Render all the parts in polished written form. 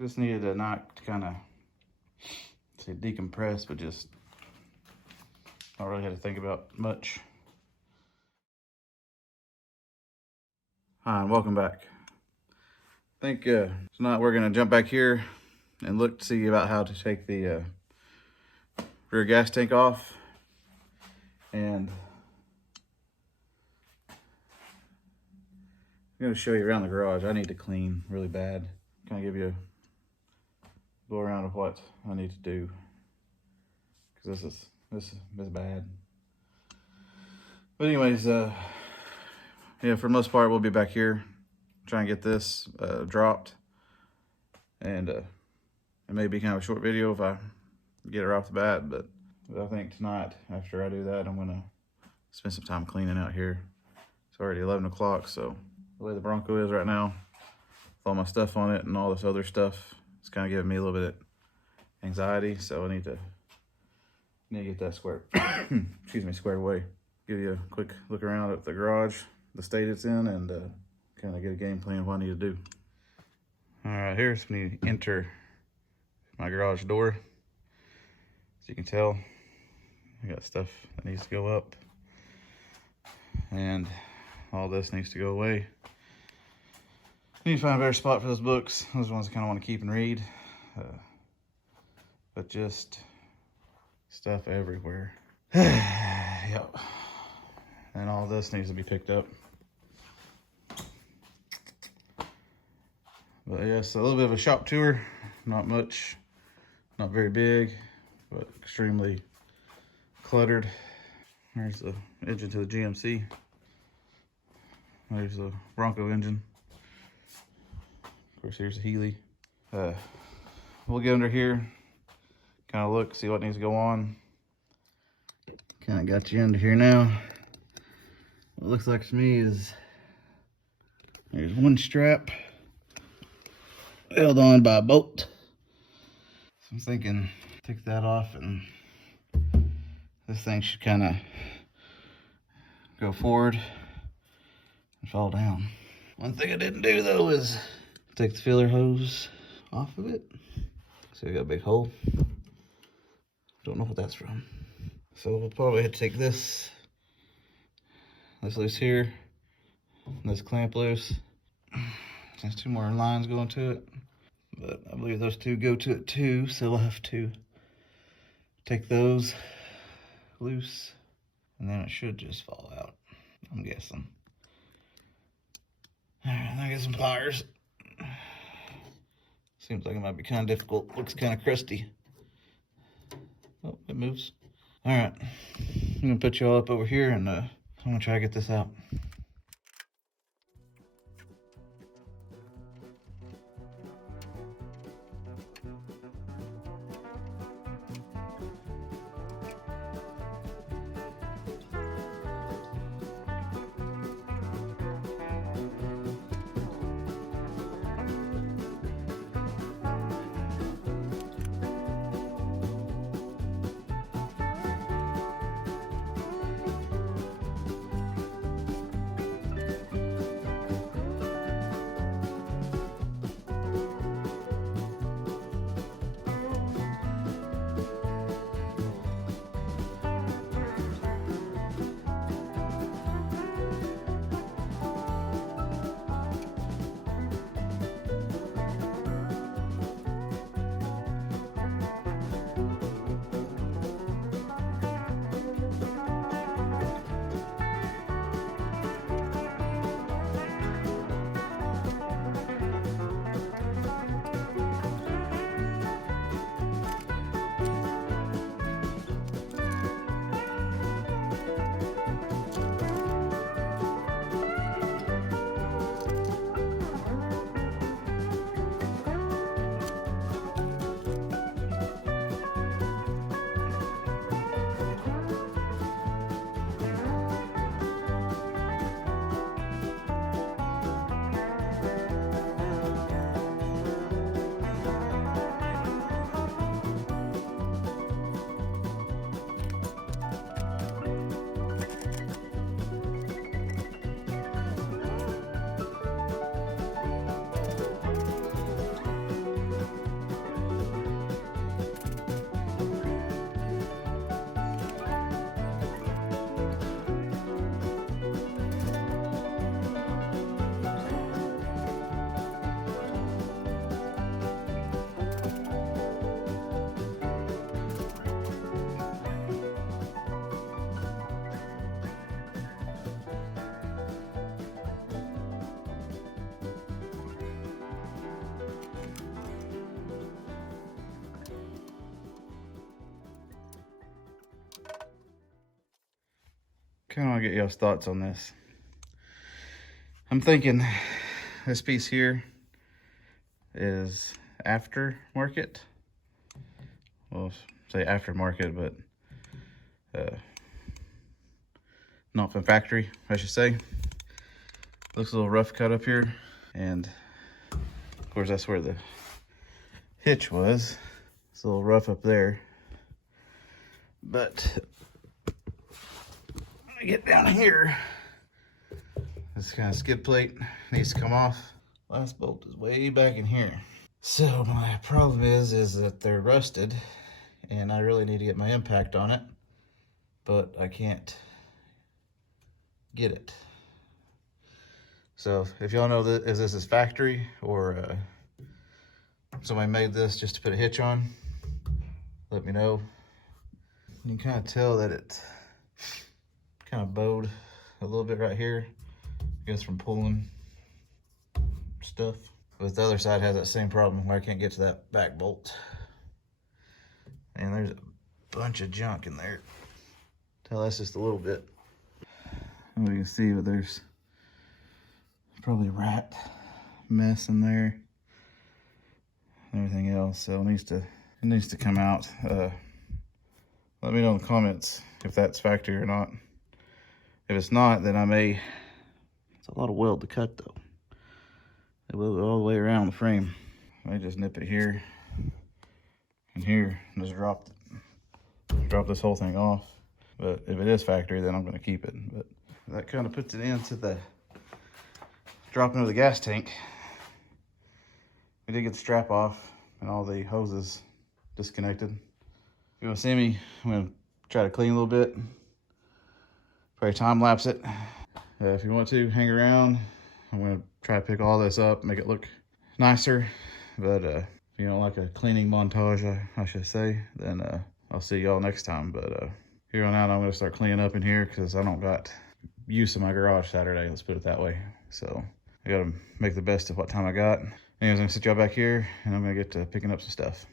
Just needed to not kind of say decompress, but just not really had to think about much. Hi, and welcome back. I think tonight we're gonna jump back here and look to see about how to take the rear gas tank off. And I'm gonna show you around the garage. I need to clean really bad. Kind of give you a go around of what I need to do, because this is bad. But anyways, yeah, for the most part, we'll be back here trying to get this dropped, and it may be kind of a short video if I get her off the bat, but I think tonight, after I do that, I'm gonna spend some time cleaning out here. It's already 11 o'clock, so the way the Bronco is right now, with all my stuff on it and all this other stuff, it's kind of giving me a little bit of anxiety, so I need to get that squared, excuse me, squared away. Give you a quick look around at the garage, the state it's in, and kind of get a game plan of what I need to do. All right, here's when you enter my garage door. As you can tell, I got stuff that needs to go up, and all this needs to go away. I need to find a better spot for those books. Those are ones I kind of want to keep and read, but just stuff everywhere. Yep. And all this needs to be picked up. But yes, a little bit of a shop tour. Not much, not very big, but extremely cluttered. There's the engine to the GMC. There's the Bronco engine. Of course, here's the Healy. We'll get under here, kind of look, see what needs to go on. Kind of got you under here now. What it looks like to me is there's one strap held on by a bolt. So I'm thinking, take that off, and this thing should kind of go forward and fall down. One thing I didn't do though is take the filler hose off of it. So we got a big hole. Don't know what that's from. So we'll probably have to take this loose here, and this clamp loose. There's two more lines going to it, but I believe those two go to it too, so we'll have to take those loose, and then it should just fall out, I'm guessing. All right, I get some pliers. Seems like it might be kind of difficult. Looks kind of crusty. Oh, it moves. All right, I'm gonna put you all up over here, and I'm gonna try to get this out. kind of want to get y'all's thoughts on this. I'm thinking this piece here is aftermarket. Well, say aftermarket, but not from factory, I should say. Looks a little rough cut up here, and of course that's where the hitch was. It's a little rough up there, but when I get down here, this kind of skid plate needs to come off. Last bolt is way back in here. So my problem is that they're rusted, and I really need to get my impact on it, but I can't get it. So if y'all know that, if this is factory or somebody made this just to put a hitch on, let me know. You can kind of tell that it's kind of bowed a little bit right here, I guess from pulling stuff. But the other side has that same problem where I can't get to that back bolt. And there's a bunch of junk in there. Tell that's just a little bit. And we can see that there's probably a rat mess in there and everything else. So it needs to come out. Let me know in the comments if that's factory or not. If it's not, then it's a lot of weld to cut though. They weld it all the way around the frame. I just nip it here and here and just drop this whole thing off. But if it is factory, then I'm gonna keep it. But that kind of puts it into the dropping of the gas tank. We did get the strap off and all the hoses disconnected. If you want to see me, I'm going to try to clean a little bit. Probably time lapse it. If you want to, hang around. I'm going to try to pick all this up, make it look nicer. But if you don't like a cleaning montage, I should say, then I'll see y'all next time. But here on out, I'm going to start cleaning up in here because I don't got use of my garage Saturday, let's put it that way. So I gotta make the best of what time I got. Anyways, I'm gonna sit y'all back here and I'm gonna get to picking up some stuff.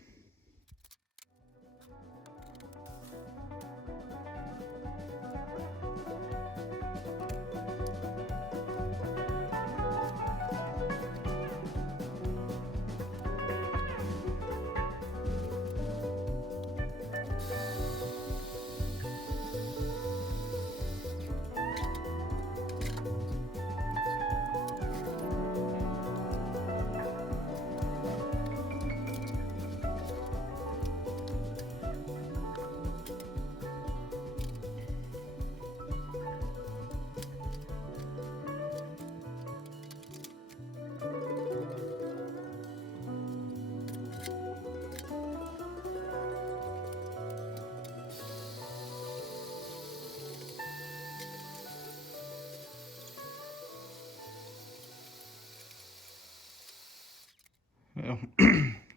Well,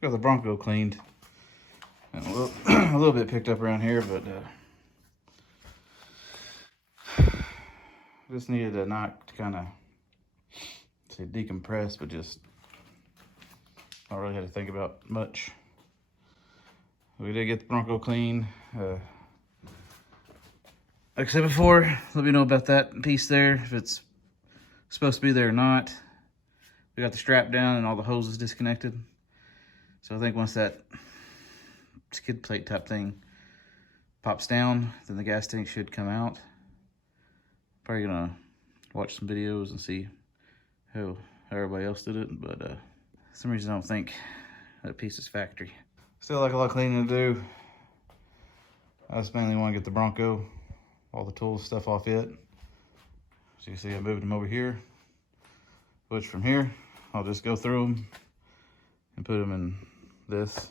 got the Bronco cleaned. And a little bit picked up around here, but just needed a knock to kind of say decompress, but just not really had to think about much. We did get the Bronco clean. Like I said before, let me know about that piece there, if it's supposed to be there or not. We got the strap down and all the hoses disconnected. So I think once that skid plate type thing pops down, then the gas tank should come out. Probably gonna watch some videos and see how everybody else did it, but for some reason I don't think that piece is factory. Still like a lot of cleaning to do. I just mainly want to get the Bronco, all the tools, stuff off it. So you see I moved them over here, which from here, I'll just go through them and put them in this.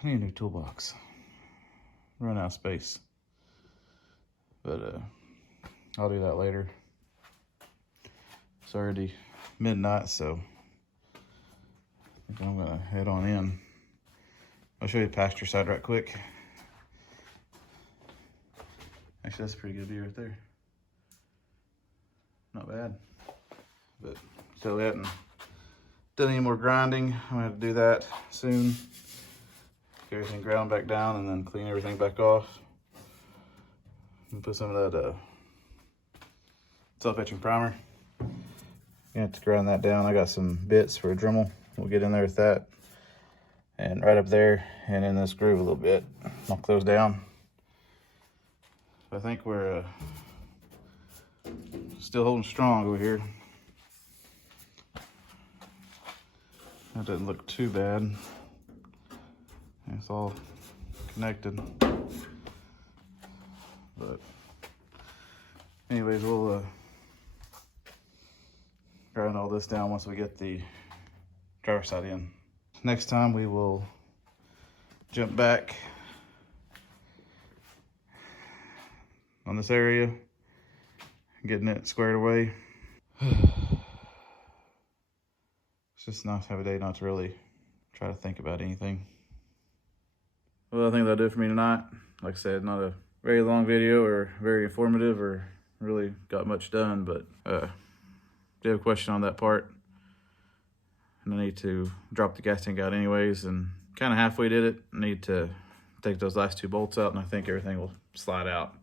I need a new toolbox. Run out of space. But I'll do that later. It's already midnight, so I think I'm gonna head on in. I'll show you the pasture side right quick. Actually, that's a pretty good view right there. Not bad. But still we hadn't done any more grinding. I'm gonna have to do that soon. Get everything ground back down and then clean everything back off. And put some of that self-etching primer. You have to grind that down. I got some bits for a Dremel. We'll get in there with that. And right up there and in this groove a little bit. Knock those down. I think we're still holding strong over here. That doesn't look too bad. It's all connected. But anyways, we'll grind all this down once we get the driver's side in. Next time we will jump back on this area, getting it squared away. It's just nice to have a day not to really try to think about anything. Well, I think that'll do it for me tonight. Like I said, not a very long video or very informative or really got much done, but if you have a question on that part, and I need to drop the gas tank out anyways, and kind of halfway did it. I need to take those last 2 bolts out, and I think everything will slide out.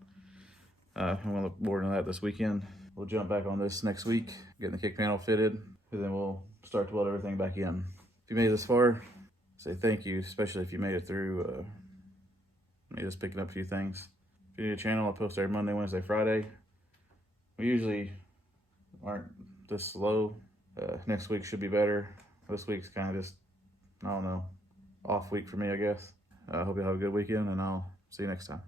I'm gonna look more into that this weekend. We'll jump back on this next week, getting the kick panel fitted, and then we'll start to weld everything back in. If you made it this far, say thank you, especially if you made it through me just picking up a few things. If you're new to the channel, I post every Monday, Wednesday, Friday. We usually aren't this slow. Next week should be better. This week's kind of just, I don't know, off week for me, I guess. I hope you have a good weekend, and I'll see you next time.